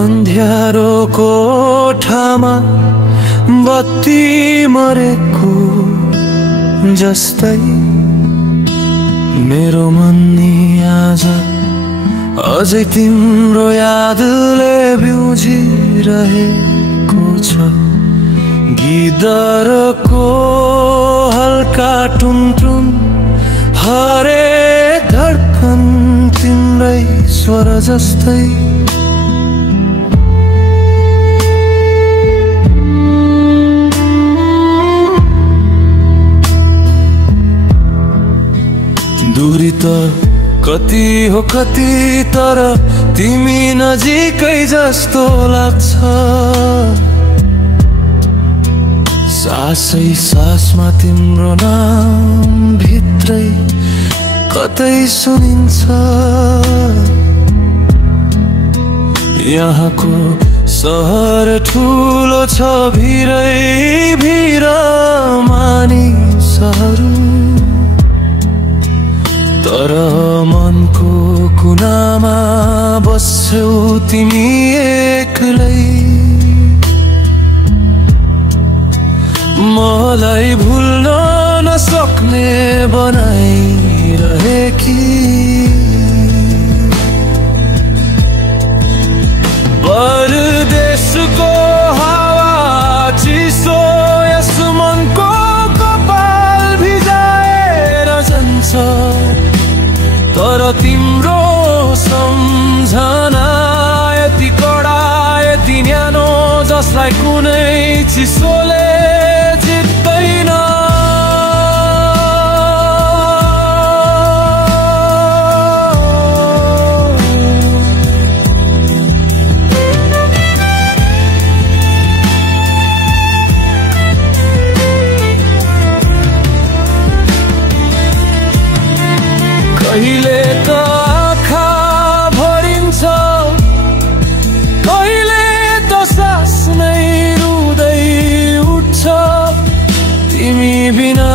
अन्ध्यारो कोठामा बत्ती मरेको जस्तै मेरो मन नि आज अझै तिम्रो यादले बिउजिरहेको छ। गिदरको हल्का टुनटुन हरे धड्कन तिम्रै स्वर जस्तै। दूरी त कति हो कति तर तिमी नजिकै जस्तो लाग्छ। सासै सासमा तिम्रो नाम भित्रै कतै सुनिन्छ। यहाँको सहर ठुलो छ भिरै भिर मानिसहरू, तर मनको कुनामा बस्छौ तिमी एक्लै। मलाई भुल्न नसक्ने बनाइरहेकी परदेशको हावा चिसो यस मनको कपाल भिजाएर जान्छ। तर तिम्रो सम्झना यति कडा यति न्यानो जसलाई कुनै चिसोले जित्दैन। कहिले त आँखा भरिन्छ, कहिले त सास नै रुँदै उठ्छ। तिमी बिना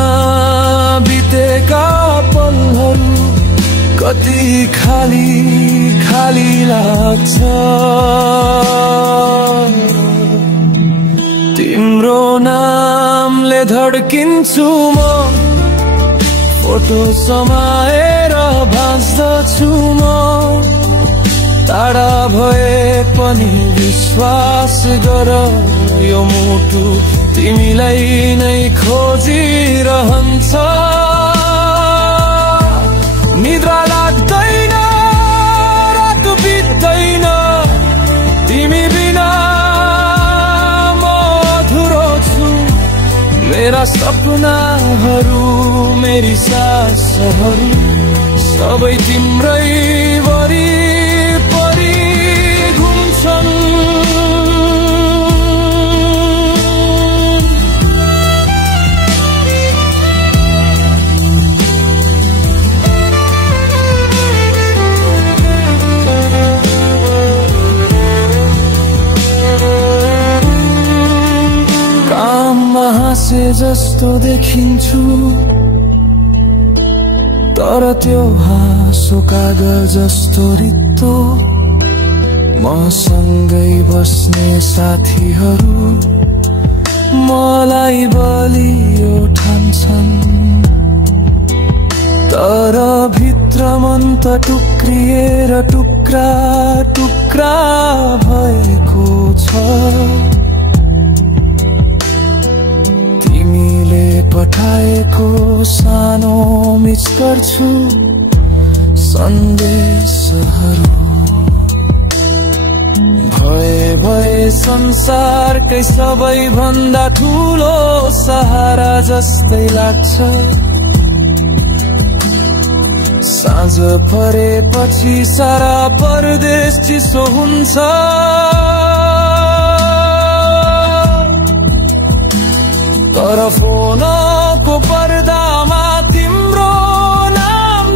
बितेका पलहरू कति खाली खाली लाग्छ। तिम्रो नामले धड्किन्छु म, फोटो समाएर बाँच्दछु म। टाढा भए पनि विश्वास गर यो मुटु तिमीलाई नै खोजिरहन्छ। निद्रा लाग्दैन रात बित्दैन तिमी बिना म अधुरो छु। मेरा सपनाहरू मेरी सासहरू सबै तिम्रै वरिपरि घुम्छन्। काममा हाँसे जस्तो देखिन्छु, तर त्यो हाँसो कागज जस्तो रित्तो। मसँगै बस्ने साथीहरू मलाई बलियो ठान्छन्, तर भित्र मन त टुक्रिएर टुक्रा टुक्रा भएको छ। तिमीले पठाएको सानो मिस गर्छु सन्देशहरू। भए संसारकै सबैभन्दा ठुलो सहारा जस्तै लाग्छ। साँझ परेपछि सारा परदेश चिसो हुन्छ। तर फोनको पर्दामा तिम्रो नाम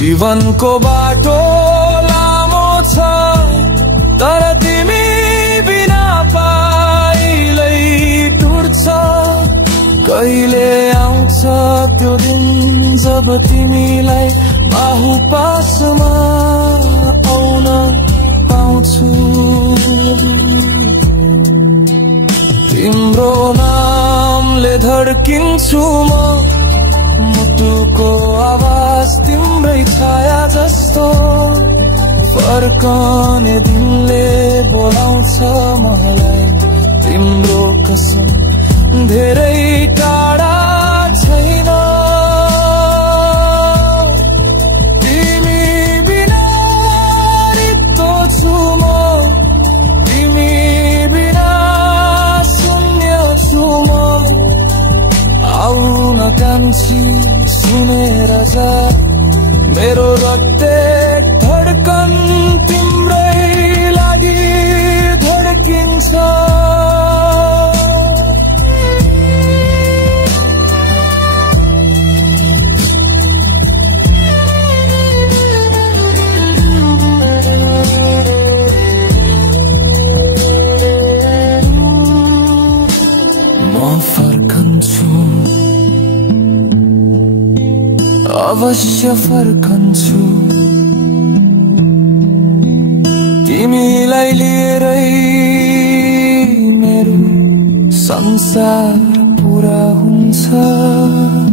जीवनको बाटो लामो छ तर तिमी बिना पाइलै टुट्छ कहिले आउँछ त्यो दिन जब तिमीलाई बाहुपासमा आउन पाउँछु तिम्रो नामले धड्किन्छु म मुटुको आवाज तिम्रै छाया जस्तो फर्कने दिनले बोलाउँछ मलाई तिम्रो कसम धेरै टाढा छैन तिमी बिना रित्तो छु म तिमी बिना शून्य छु म आउन कान्छी सुनेर जा मेरो प्रत्येक धड्कन तिम्रै लागि धड्किन्छ म फर्कन्छु अवश्य फर्कन्छु तिमीलाई लिएरै मेरो संसार पूरा हुन्छ